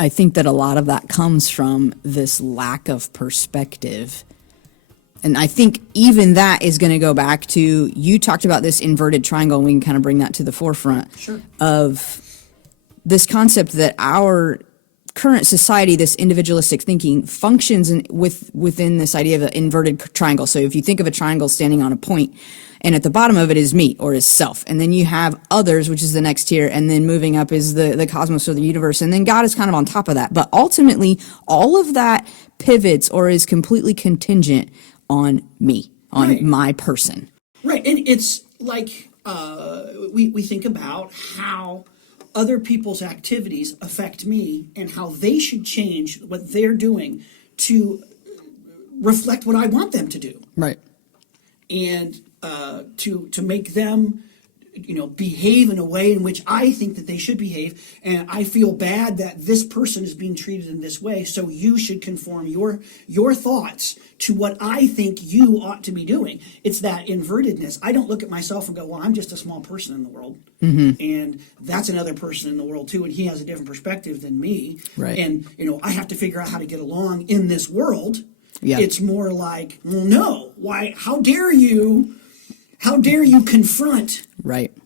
I think that a lot of that comes from this lack of perspective. And I think even that is going to go back to, you talked about this inverted triangle, and we can kind of bring that to the forefront of this concept that our current society, this individualistic thinking, functions within this idea of an inverted triangle. So if you think of a triangle standing on a point, and at the bottom of it is me, or is self, and then you have others, which is the next tier, and then moving up is the cosmos or the universe, and then God is kind of on top of that. But ultimately, all of that pivots or is completely contingent on me, on my person. Right, and it's like we think about how other people's activities affect me and how they should change what they're doing to reflect what I want them to do. Right. And to make them, behave in a way in which I think that they should behave, and I feel bad that this person is being treated in this way, so you should conform your thoughts to what I think you ought to be doing. It's that invertedness. I don't look at myself and go, well, I'm just a small person in the world, and that's another person in the world too, and he has a different perspective than me, and I have to figure out how to get along in this world. It's more like, well, no, why? How dare you confront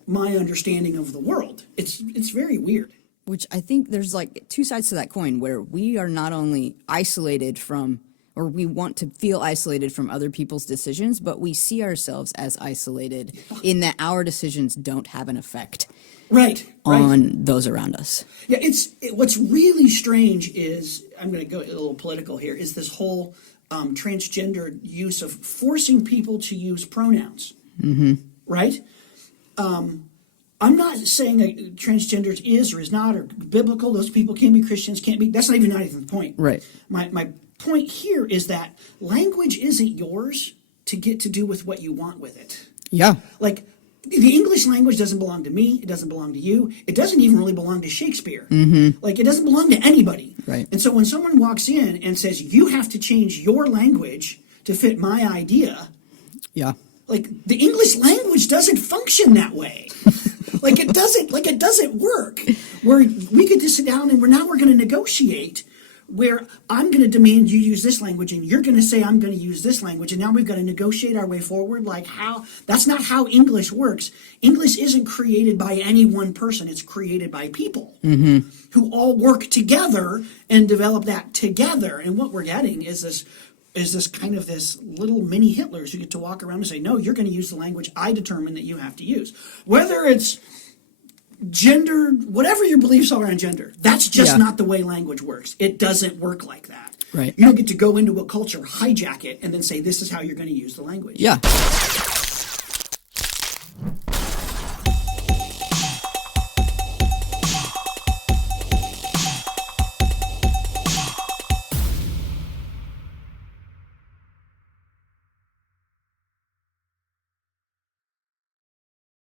my understanding of the world? It's very weird. Which I think there's like two sides to that coin, where we are not only isolated from, or we want to feel isolated from other people's decisions, but we see ourselves as isolated in that our decisions don't have an effect on those around us. Yeah, what's really strange is, I'm going to go a little political here, is this whole transgender use of forcing people to use pronouns. Right? I'm not saying that transgender is or is not, or biblical. Those people can be Christians, can't be. That's not even the point. Right. My point here is that language isn't yours to get to do with what you want with it. Yeah. Like, the English language doesn't belong to me. It doesn't belong to you. It doesn't even really belong to Shakespeare. Like, it doesn't belong to anybody. Right. And so when someone walks in and says, you have to change your language to fit my idea. Yeah. Like, the English language doesn't function that way. it doesn't work. Where we could just sit down and we're going to negotiate, where I'm going to demand you use this language and you're going to say I'm going to use this language, and now we've got to negotiate our way forward. Like, how? That's not how English works. English isn't created by any one person. It's created by people who all work together and develop that together. And what we're getting is this kind of this little mini Hitlers who get to walk around and say, no, you're going to use the language I determine that you have to use. Whether it's gender, whatever your beliefs are on gender, that's just not the way language works. It doesn't work like that. Right. You don't get to go into a culture, hijack it, and then say, this is how you're going to use the language. Yeah.